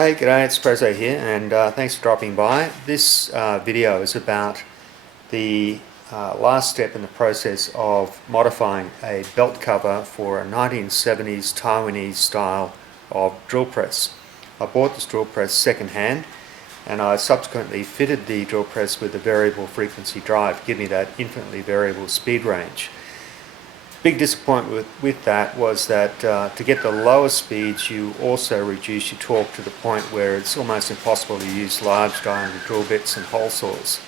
Hey, g'day, it's Prezzo here, and thanks for dropping by. This video is about the last step in the process of modifying a belt cover for a 1970s Taiwanese style of drill press. I bought this drill press second-hand, and I subsequently fitted the drill press with a variable frequency drive to give me that infinitely variable speed range. Big disappointment with that was that to get the lower speeds you also reduce your torque to the point where it's almost impossible to use large diameter drill bits and hole saws.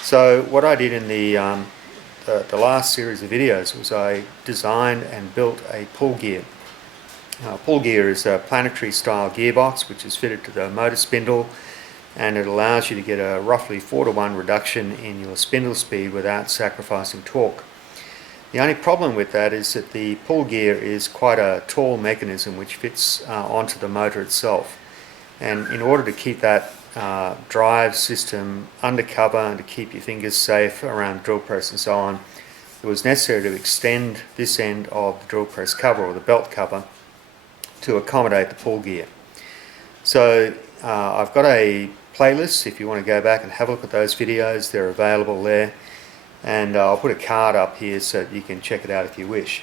So what I did in the last series of videos was I designed and built a pull gear. Pull gear is a planetary style gearbox which is fitted to the motor spindle, and it allows you to get a roughly 4-to-1 reduction in your spindle speed without sacrificing torque. The only problem with that is that the pull gear is quite a tall mechanism which fits onto the motor itself, and in order to keep that drive system under cover and to keep your fingers safe around the drill press and so on, it was necessary to extend this end of the drill press cover, or the belt cover, to accommodate the pull gear. So I've got a playlist. If you want to go back and have a look at those videos, they're available there. And I'll put a card up here so that you can check it out if you wish.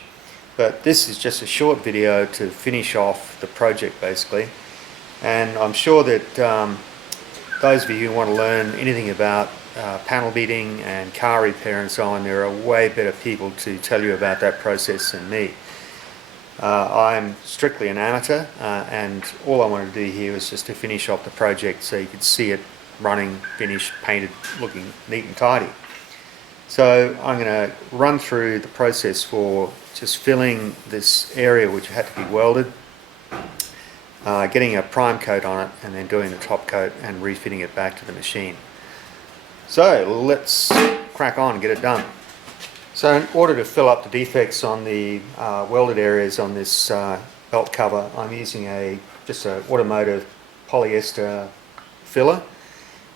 But this is just a short video to finish off the project basically, and I'm sure that those of you who want to learn anything about panel beating and car repair and so on, there are way better people to tell you about that process than me. I'm strictly an amateur, and all I want to do here is just to finish off the project so you can see it running, finished, painted, looking neat and tidy. So I'm going to run through the process for just filling this area which had to be welded, getting a prime coat on it, and then doing the top coat and refitting it back to the machine. So let's crack on and get it done. So in order to fill up the defects on the welded areas on this belt cover, I'm using just an automotive polyester filler,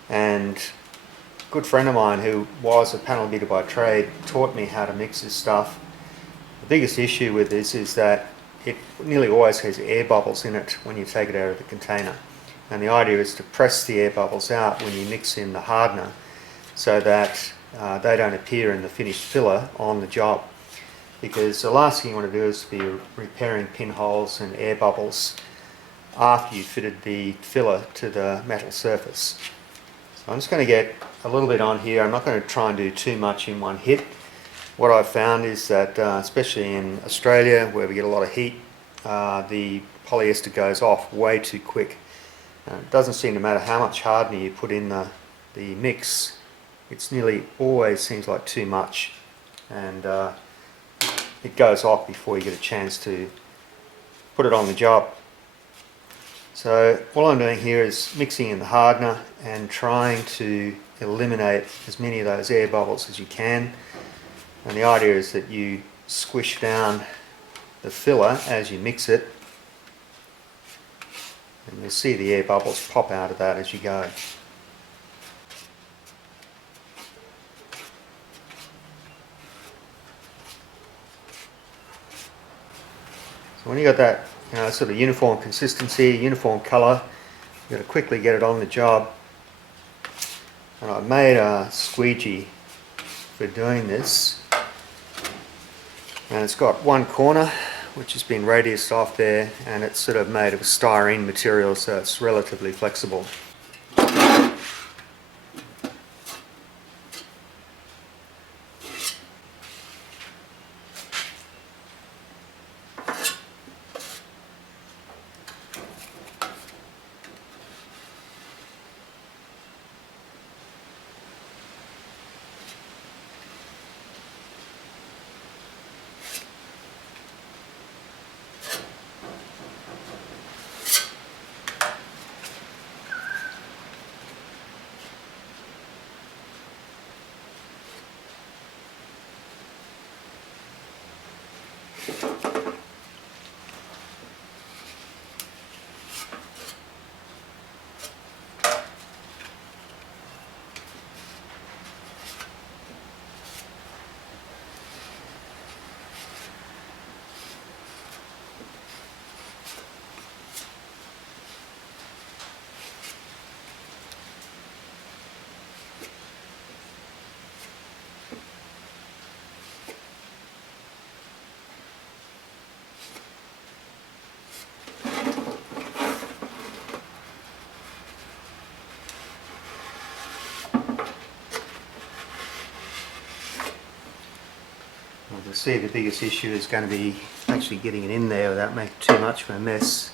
and a good friend of mine who was a panel beater by trade taught me how to mix this stuff. The biggest issue with this is that it nearly always has air bubbles in it when you take it out of the container, and the idea is to press the air bubbles out when you mix in the hardener so that they don't appear in the finished filler on the job, because the last thing you want to do is be repairing pinholes and air bubbles after you fitted the filler to the metal surface. So I'm just going to get a little bit on here. I'm not going to try and do too much in one hit. What I've found is that especially in Australia, where we get a lot of heat, the polyester goes off way too quick. It doesn't seem to matter how much hardener you put in the mix, it's nearly always seems like too much, and it goes off before you get a chance to put it on the job. So all I'm doing here is mixing in the hardener and trying to eliminate as many of those air bubbles as you can. And the idea is that you squish down the filler as you mix it, and you'll see the air bubbles pop out of that as you go. So when you got that sort of uniform consistency, uniform colour, you've got to quickly get it on the job. And I made a squeegee for doing this, and it's got one corner which has been radiused off there, and it's sort of made of styrene material, so it's relatively flexible. see the biggest issue is going to be actually getting it in there without making too much of a mess.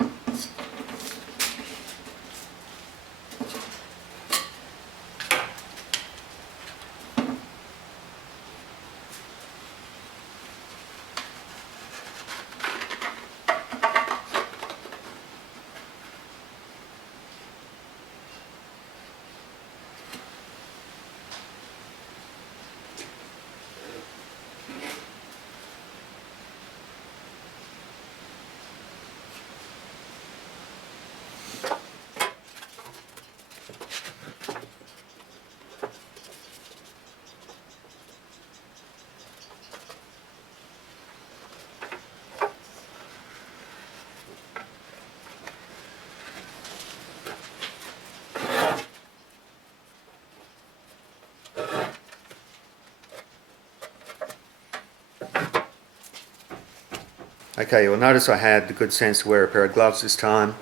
Okay, you'll notice I had the good sense to wear a pair of gloves this time.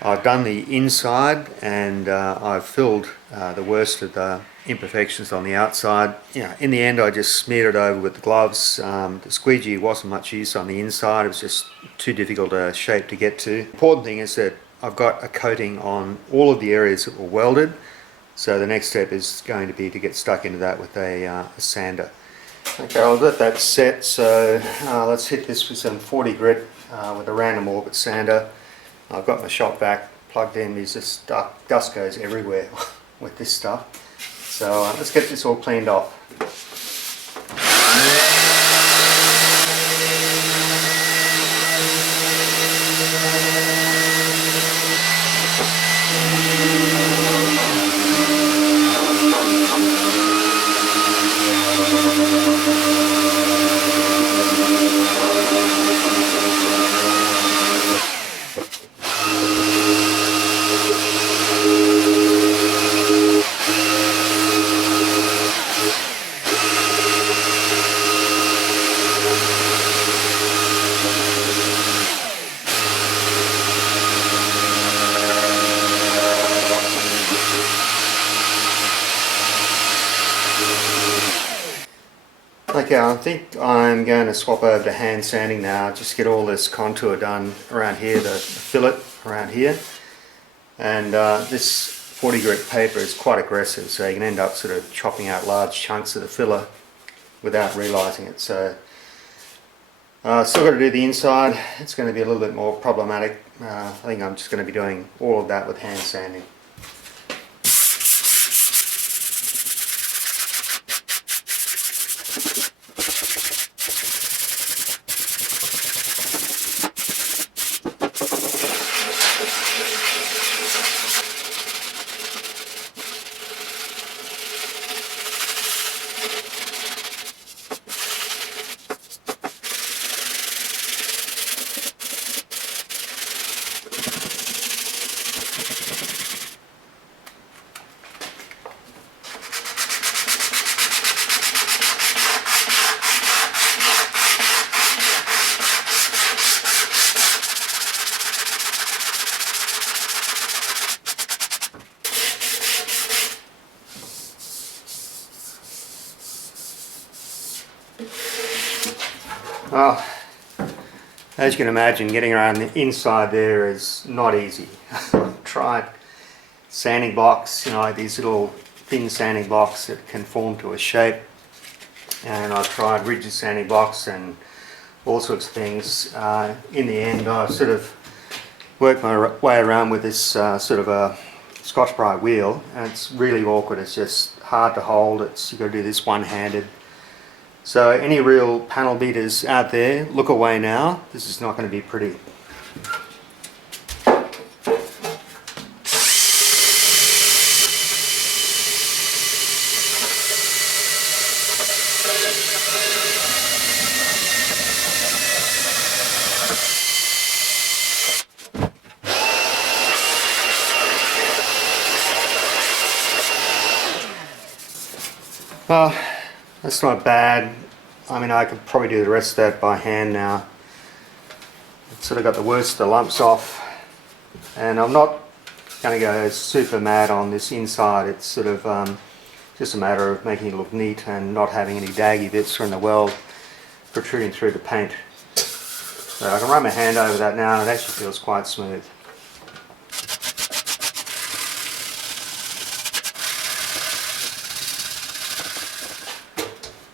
I've done the inside and I've filled the worst of the imperfections on the outside. In the end I just smeared it over with the gloves. The squeegee wasn't much use on the inside, it was just too difficult a shape to get to. The important thing is that I've got a coating on all of the areas that were welded, so the next step is going to be to get stuck into that with a sander. Okay, I've got that set, so let's hit this with some 40 grit with a random orbit sander. I've got my shop vac plugged in, there's just dust goes everywhere with this stuff. So let's get this all cleaned off. Okay, I think I'm going to swap over to hand sanding now, just get all this contour done around here, the fillet around here. And this 40 grit paper is quite aggressive, so you can end up sort of chopping out large chunks of the filler without realising it. So still got to do the inside. It's going to be a little bit more problematic. I think I'm just going to be doing all of that with hand sanding. Well, as you can imagine, getting around the inside there is not easy. I've tried sanding blocks, like these little thin sanding blocks that can form to a shape, and I've tried rigid sanding blocks and all sorts of things. In the end, I've sort of worked my way around with this sort of a Scotch-Brite wheel, and it's really awkward. It's just hard to hold. You've got to do this one-handed. So any real panel beaters out there, look away now. This is not going to be pretty. Well, that's not bad. I mean, I could probably do the rest of that by hand now. I've sort of got the worst of the lumps off, and I'm not going to go super mad on this inside. It's sort of just a matter of making it look neat and not having any daggy bits from the weld. protruding through the paint. So I can run my hand over that now and it actually feels quite smooth.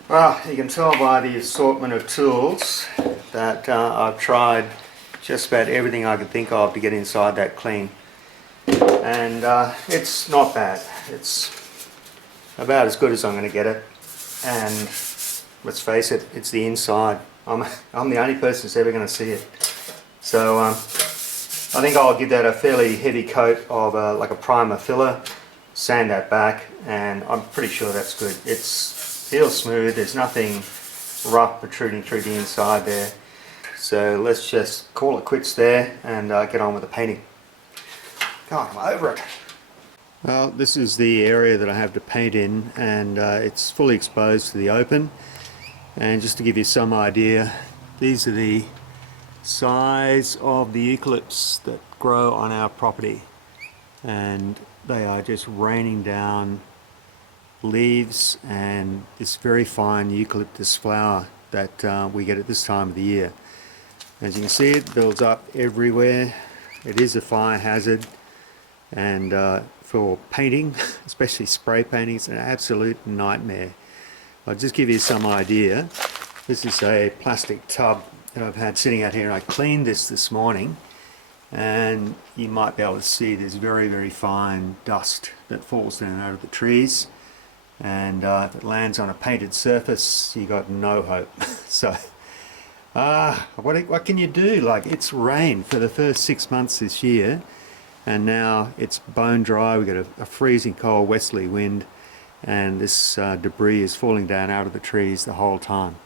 Well, you can tell by the assortment of tools that I've tried just about everything I could think of to get inside that clean. And it's not bad. It's about as good as I'm going to get it. And let's face it, it's the inside. I'm the only person who's ever going to see it. So I think I'll give that a fairly heavy coat of like a primer filler, sand that back, and I'm pretty sure that's good. It feels smooth, there's nothing rough protruding through the inside there. So let's just call it quits there and get on with the painting. God, I'm over it. Well, this is the area that I have to paint in, and it's fully exposed to the open. And just to give you some idea, these are the size of the eucalypts that grow on our property, and they are just raining down leaves and this very fine eucalyptus flower that we get at this time of the year. As you can see, it builds up everywhere. It is a fire hazard, and for painting, especially spray painting, it's an absolute nightmare. I'll just give you some idea. This is a plastic tub that I've had sitting out here. I cleaned this morning, and you might be able to see there's very, very fine dust that falls down out of the trees, and if it lands on a painted surface, you got no hope. So what can you do? Like, it's rained for the first 6 months this year, and now it's bone dry. We've got a freezing cold westerly wind, and this debris is falling down out of the trees the whole time.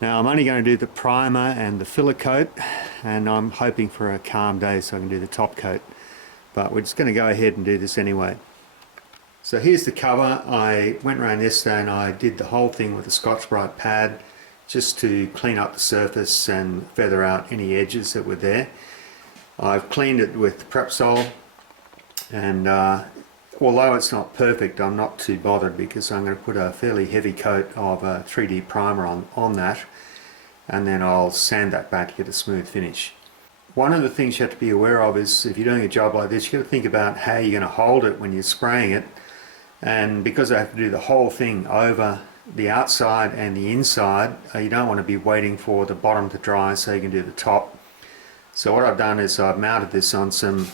Now I'm only going to do the primer and the filler coat, and I'm hoping for a calm day so I can do the top coat, but we're just going to go ahead and do this anyway. So here's the cover. I went around yesterday and I did the whole thing with a Scotch-Brite pad just to clean up the surface and feather out any edges that were there. I've cleaned it with Prepsol, and although it's not perfect, I'm not too bothered because I'm going to put a fairly heavy coat of 3D primer on that, and then I'll sand that back to get a smooth finish. One of the things you have to be aware of is if you're doing a job like this, you've got to think about how you're going to hold it when you're spraying it, and because I have to do the whole thing over the outside and the inside, you don't want to be waiting for the bottom to dry so you can do the top. So what I've done is I've mounted this on some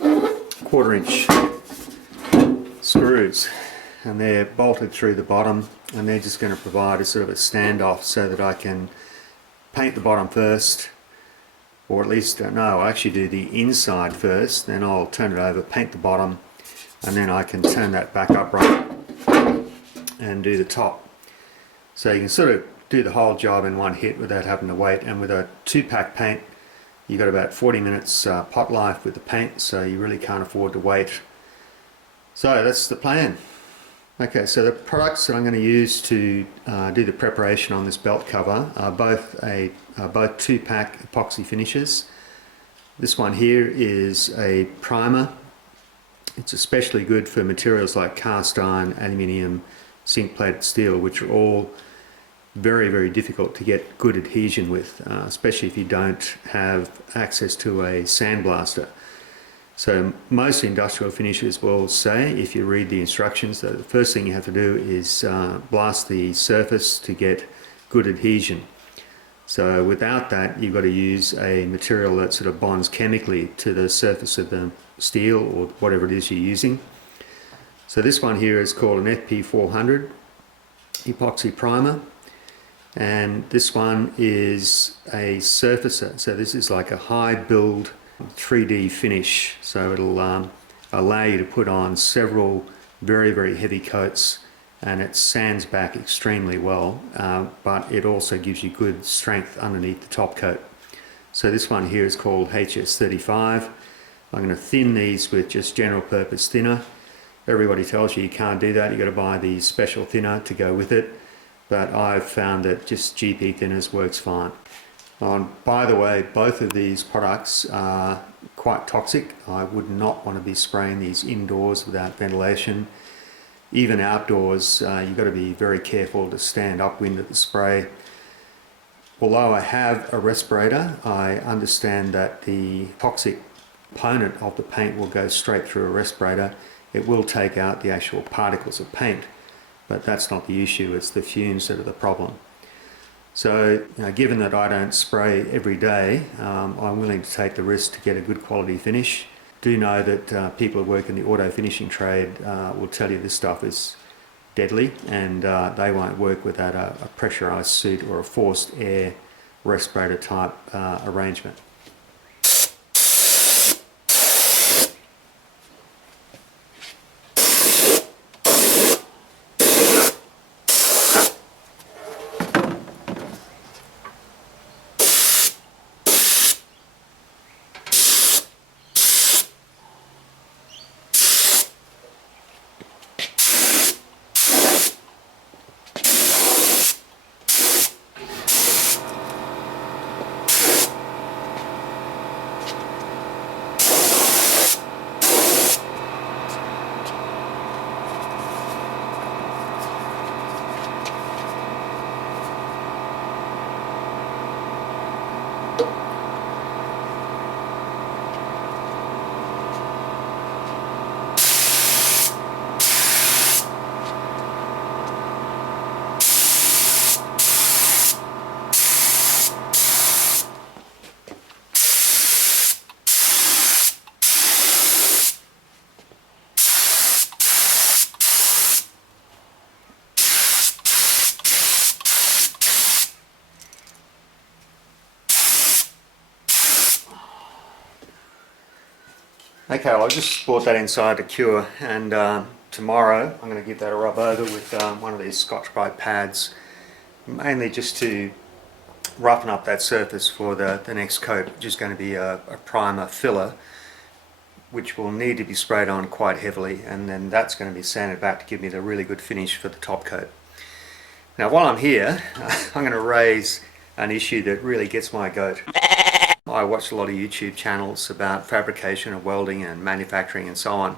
1/4-inch screws, and they're bolted through the bottom, and they're just going to provide a sort of a standoff so that I can paint the bottom first, or at least no, I'll actually do the inside first, then I'll turn it over, paint the bottom, and then I can turn that back upright and do the top. So you can sort of do the whole job in one hit without having to wait, and with a 2-pack paint you've got about 40 minutes pot life with the paint, so you really can't afford to wait. So that's the plan. Okay, so the products that I'm going to use to do the preparation on this belt cover are both 2-pack epoxy finishes. This one here is a primer. It's especially good for materials like cast iron, aluminium, zinc plated steel, which are all very, very difficult to get good adhesion with, especially if you don't have access to a sandblaster. So most industrial finishers will say, if you read the instructions, that the first thing you have to do is blast the surface to get good adhesion. So without that, you've got to use a material that sort of bonds chemically to the surface of the steel or whatever it is you're using. So this one here is called an FP400 epoxy primer, and this one is a surfacer. So this is like a high build 3D finish, so it'll allow you to put on several very, very heavy coats, and it sands back extremely well, but it also gives you good strength underneath the top coat. So this one here is called HS35. I'm going to thin these with just general purpose thinner. Everybody tells you can't do that, you've got to buy the special thinner to go with it, but I've found that just GP thinners works fine. By the way, both of these products are quite toxic. I would not want to be spraying these indoors without ventilation. Even outdoors, you've got to be very careful to stand upwind of the spray. Although I have a respirator, I understand that the toxic component of the paint will go straight through a respirator. It will take out the actual particles of paint, but that's not the issue, it's the fumes that are the problem. So, given that I don't spray every day, I'm willing to take the risk to get a good quality finish. Do know that people who work in the auto finishing trade will tell you this stuff is deadly, and they won't work without a pressurized suit or a forced air respirator type arrangement. Okay, well, I just brought that inside to cure, and tomorrow I'm going to give that a rub over with one of these Scotch-Brite pads, mainly just to roughen up that surface for the next coat, which is going to be a primer filler, which will need to be sprayed on quite heavily, and then that's going to be sanded back to give me the really good finish for the top coat. Now, while I'm here, I'm going to raise an issue that really gets my goat. I watch a lot of YouTube channels about fabrication and welding and manufacturing and so on.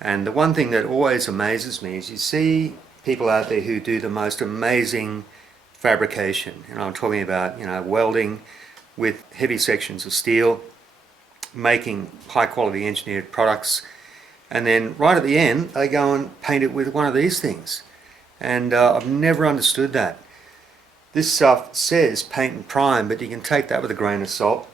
And the one thing that always amazes me is you see people out there who do the most amazing fabrication. I'm talking about, welding with heavy sections of steel, making high quality engineered products, and then right at the end they go and paint it with one of these things. And I've never understood that. This stuff says paint and prime, but you can take that with a grain of salt.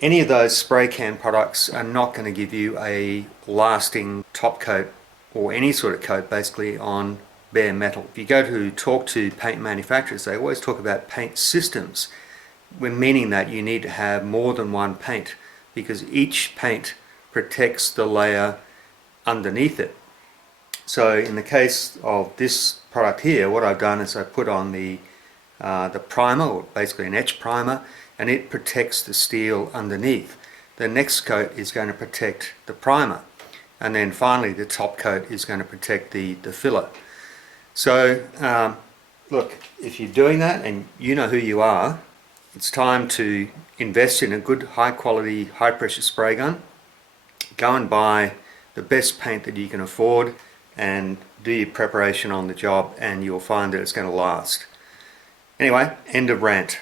Any of those spray can products are not going to give you a lasting top coat or any sort of coat basically on bare metal. If you go to talk to paint manufacturers, they always talk about paint systems, meaning that you need to have more than one paint because each paint protects the layer underneath it. So in the case of this product here, what I've done is I put on the primer, or basically an etch primer, and it protects the steel underneath. The next coat is going to protect the primer, and then finally the top coat is going to protect the filler. So look, if you're doing that and you know who you are, it's time to invest in a good high quality high pressure spray gun. Go and buy the best paint that you can afford and do your preparation on the job, and you'll find that it's going to last. Anyway, end of rant.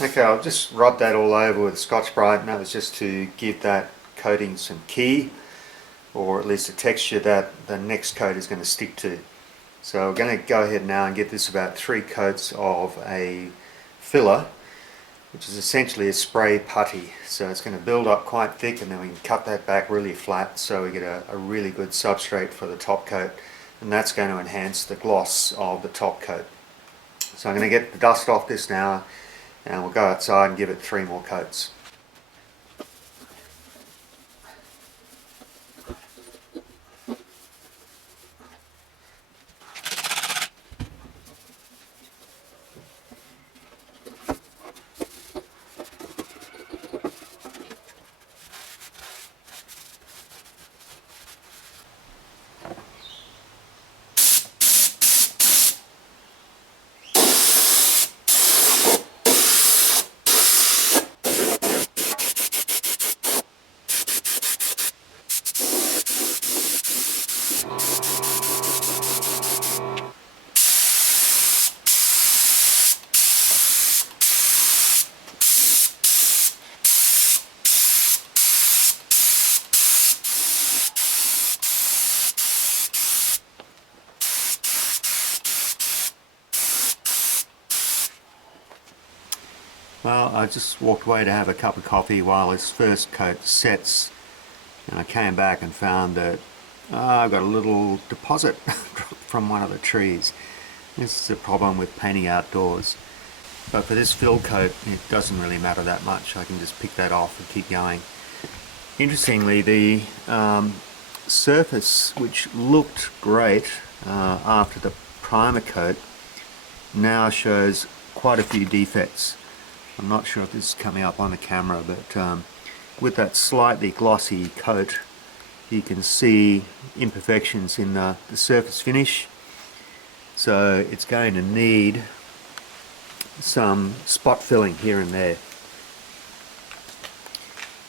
Okay, I'll just rub that all over with Scotch-Brite, and that was just to give that coating some key, or at least a texture that the next coat is going to stick to. So we're going to go ahead now and give this about 3 coats of a filler, which is essentially a spray putty. So it's going to build up quite thick, and then we can cut that back really flat so we get a really good substrate for the top coat, and that's going to enhance the gloss of the top coat. So I'm going to get the dust off this now, and we'll go outside and give it 3 more coats. Well, I just walked away to have a cup of coffee while this first coat sets, and I came back and found that I've got a little deposit from one of the trees. This is a problem with painting outdoors. But for this fill coat, it doesn't really matter that much. I can just pick that off and keep going. Interestingly, the surface, which looked great after the primer coat, now shows quite a few defects. I'm not sure if this is coming up on the camera, but with that slightly glossy coat, you can see imperfections in the surface finish. So it's going to need some spot filling here and there.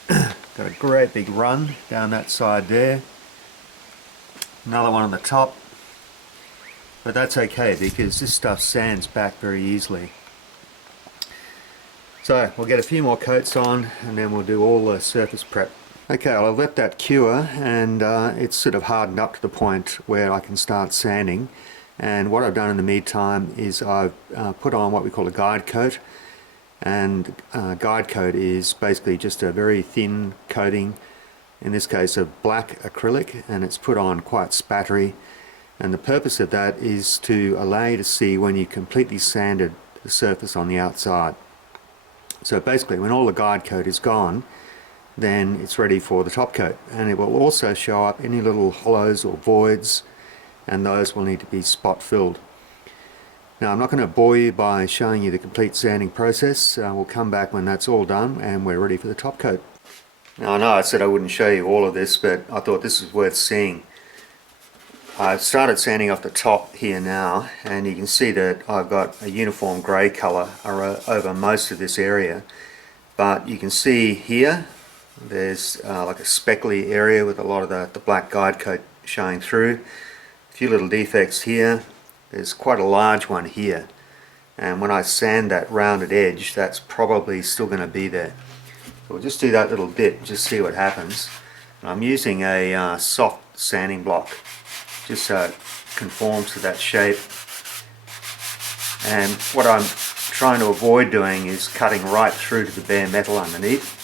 Got a great big run down that side there. Another one on the top. But that's okay because this stuff sands back very easily. So we'll get a few more coats on and then we'll do all the surface prep. Okay, I'll let that cure, and it's sort of hardened up to the point where I can start sanding. And what I've done in the meantime is I've put on what we call a guide coat. And guide coat is basically just a very thin coating, in this case of black acrylic, and it's put on quite spattery. And the purpose of that is to allow you to see when you completely sanded the surface on the outside. So basically when all the guide coat is gone, then it's ready for the top coat, and it will also show up any little hollows or voids, and those will need to be spot filled. Now I'm not going to bore you by showing you the complete sanding process. We'll come back when that's all done and we're ready for the top coat. Now I know I said I wouldn't show you all of this, but I thought this is worth seeing. I've started sanding off the top here now, and you can see that I've got a uniform grey colour over most of this area, but you can see here there's like a speckly area with a lot of the black guide coat showing through. A few little defects here. There's quite a large one here, and when I sand that rounded edge, that's probably still going to be there. So we'll just do that little bit, just see what happens. And I'm using a soft sanding block, just so it conforms to that shape. And what I'm trying to avoid doing is cutting right through to the bare metal underneath.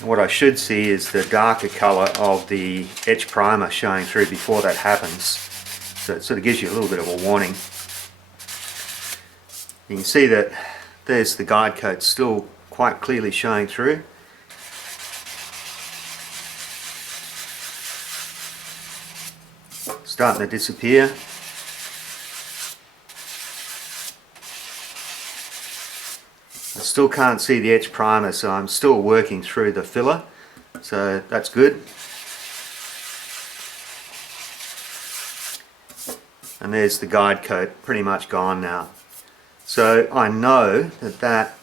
And what I should see is the darker colour of the etch primer showing through before that happens. So it sort of gives you a little bit of a warning. You can see that there's the guide coat still quite clearly showing through. Starting to disappear. I still can't see the etch primer, so I'm still working through the filler, so that's good. And there's the guide coat, pretty much gone now. So I know that that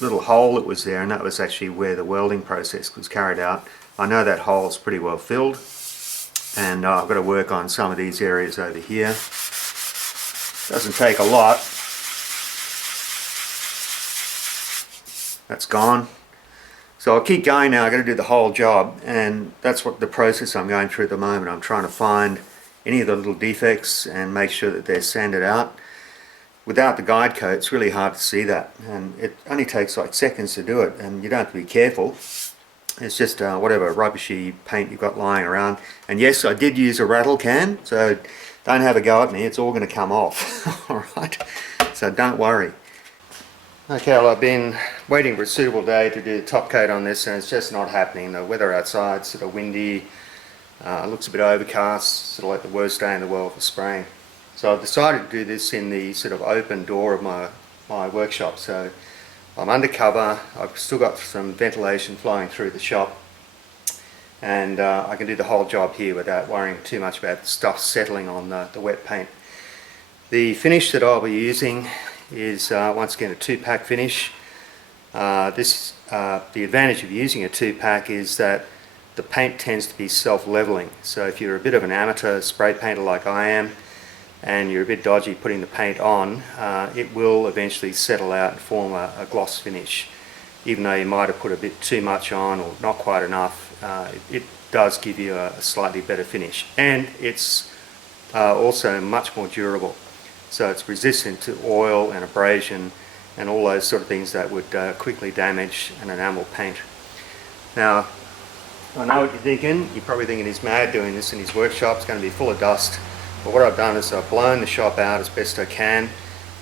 little hole that was there, and that was actually where the welding process was carried out, I know that hole is pretty well filled, and I've got to work on some of these areas over here. Doesn't take a lot. That's gone. So I'll keep going now. I've got to do the whole job, and that's what the process I'm going through at the moment. I'm trying to find any of the little defects and make sure that they're sanded out. Without the guide coat, it's really hard to see that, and it only takes like seconds to do it, and you don't have to be careful. It's just whatever rubbishy paint you've got lying around. And yes, I did use a rattle can, so don't have a go at me, it's all going to come off. Alright, so don't worry. Okay, well, I've been waiting for a suitable day to do the top coat on this, and it's just not happening. The weather outside's sort of windy, it looks a bit overcast, sort of like the worst day in the world for spraying. So I've decided to do this in the sort of open door of my workshop. So I'm undercover, I've still got some ventilation flowing through the shop, and I can do the whole job here without worrying too much about the stuff settling on the wet paint. The finish that I'll be using is once again a 2-pack finish. The advantage of using a 2-pack is that the paint tends to be self-leveling. So if you're a bit of an amateur spray painter like I am, and you're a bit dodgy putting the paint on, it will eventually settle out and form a gloss finish. Even though you might have put a bit too much on or not quite enough, it does give you a slightly better finish. And it's also much more durable. So it's resistant to oil and abrasion and all those sort of things that would quickly damage an enamel paint. Now, I know what you're thinking. You're probably thinking he's mad doing this in his workshop. It's going to be full of dust. But what I've done is I've blown the shop out as best I can,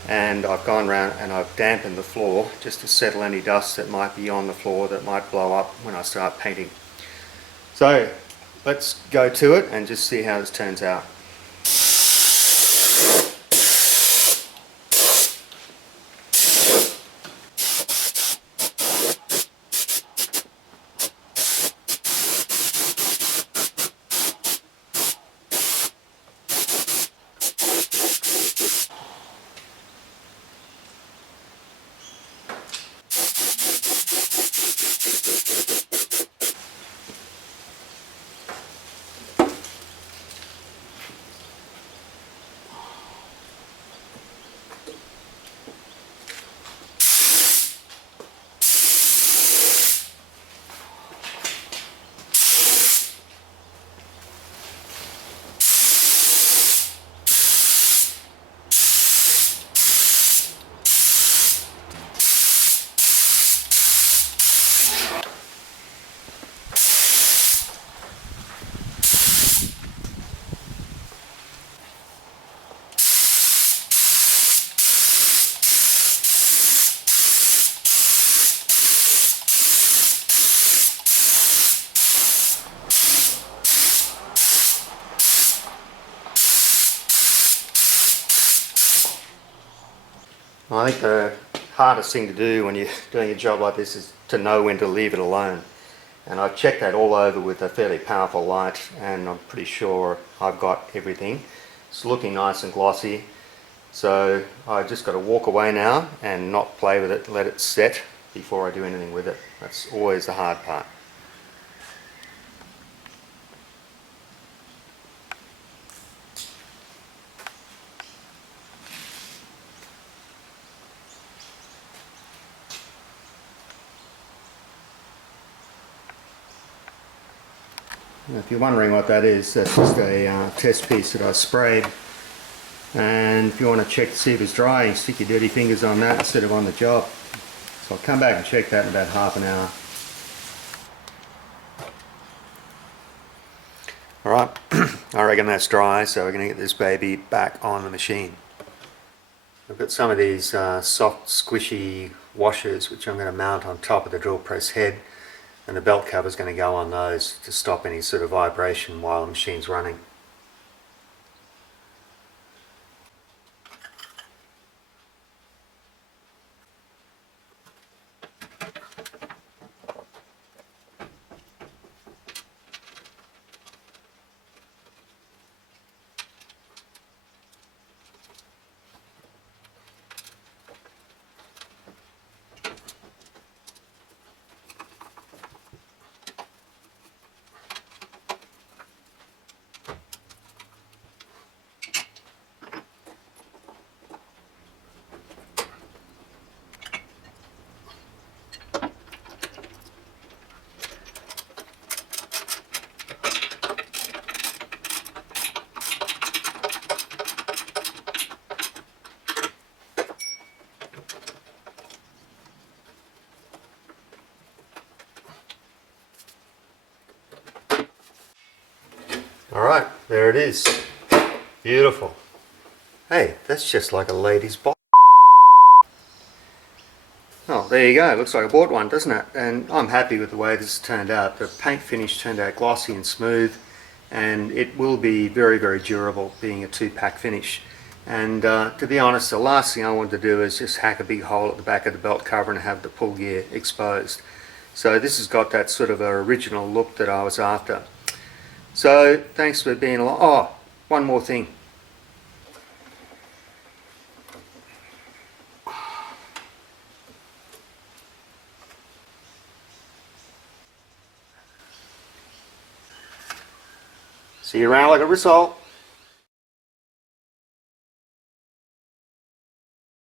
and I've gone around and I've dampened the floor just to settle any dust that might be on the floor that might blow up when I start painting. So let's go to it and just see how this turns out. I think the hardest thing to do when you're doing a job like this is to know when to leave it alone. And I've checked that all over with a fairly powerful light, and I'm pretty sure I've got everything. It's looking nice and glossy. So I just got to walk away now and not play with it, let it set before I do anything with it. That's always the hard part. If you're wondering what that is, that's just a test piece that I sprayed. And if you want to check to see if it's dry, you stick your dirty fingers on that instead of on the job. So I'll come back and check that in about half an hour. Alright, I reckon that's dry, so we're going to get this baby back on the machine. I've got some of these soft, squishy washers which I'm going to mount on top of the drill press head, and the belt cover is going to go on those to stop any sort of vibration while the machine's running. Alright, there it is. Beautiful. Hey, that's just like a lady's box. Oh, there you go. Looks like I bought one, doesn't it? And I'm happy with the way this turned out. The paint finish turned out glossy and smooth, and it will be very, very durable, being a two-pack finish. And to be honest, the last thing I wanted to do is just hack a big hole at the back of the belt cover and have the pull gear exposed. So this has got that sort of original look that I was after. So thanks for being along. Oh, one more thing. See you around like a result.